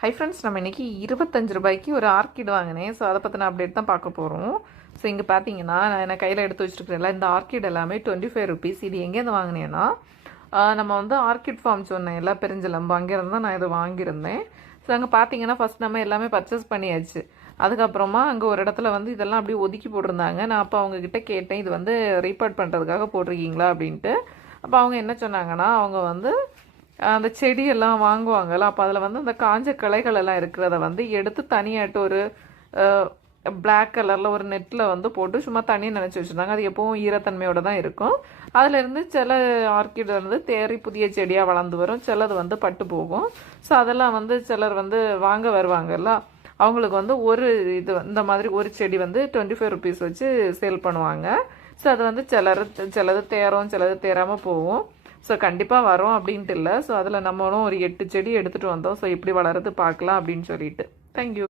Hi friends, நம்ம இன்றைக்கி 25 ரூபாய்க்கு ஒரு ஆர்கிட் வாங்கினேன். ஸோ அதை பற்றின அப்டேட் தான் பார்க்க போகிறோம். ஸோ இங்கே பார்த்தீங்கன்னா, நான் என்ன கையில் எடுத்து வச்சுருக்கிறேன்ல, இந்த ஆர்கிட் எல்லாமே 25 ருபீஸ். இது எங்கேருந்து வாங்கினேன்னா, நம்ம வந்து ஆர்கிட் ஃபார்ம் சொன்னேன் எல்லாம் பெருஞ்சலம்பு, அங்கேருந்து தான் நான் இதை வாங்கியிருந்தேன். ஸோ அங்கே பார்த்தீங்கன்னா ஃபஸ்ட் நம்ம எல்லாமே பர்ச்சேஸ் பண்ணியாச்சு. அதுக்கப்புறமா அங்கே ஒரு இடத்துல வந்து இதெல்லாம் அப்படியே ஒதுக்கி போட்டிருந்தாங்க. நான் அப்போ அவங்கக்கிட்ட கேட்டேன், இது வந்து ரீபார்ட் பண்ணுறதுக்காக போட்டிருக்கீங்களா அப்படின்ட்டு. அப்போ அவங்க என்ன சொன்னாங்கன்னா, அவங்க வந்து அந்த செடியெல்லாம் வாங்குவாங்கல்ல, அப்போ அதில் வந்து அந்த காஞ்ச கிளைகள் எல்லாம் இருக்கிறத வந்து எடுத்து தனியாட்டு ஒரு பிளாக் கலரில் ஒரு நெட்டில் வந்து போட்டு சும்மா தண்ணி நினச்சி வச்சுருந்தாங்க. அது எப்போவும் ஈரத்தன்மையோடு தான் இருக்கும். அதிலேருந்து சில ஆர்கிட் வந்து தேறி புதிய செடியாக வளர்ந்து வரும், சிலது வந்து பட்டு போகும். ஸோ அதெல்லாம் வந்து சிலர் வந்து வாங்க வருவாங்கல்ல, அவங்களுக்கு வந்து ஒரு இது இந்த மாதிரி ஒரு செடி வந்து 25 ருபீஸ் வச்சு சேல் பண்ணுவாங்க. ஸோ அது வந்து சிலது தேரும், சிலது தேராமல் போகும். ஸோ கண்டிப்பாக வரும் அப்படின்ட்டு இல்லை. ஸோ அதில் நம்மளும் ஒரு 8 செடி எடுத்துகிட்டு வந்தோம். ஸோ எப்படி வளருது பார்க்கலாம் அப்படின்னு சொல்லிட்டு. தேங்க்யூ.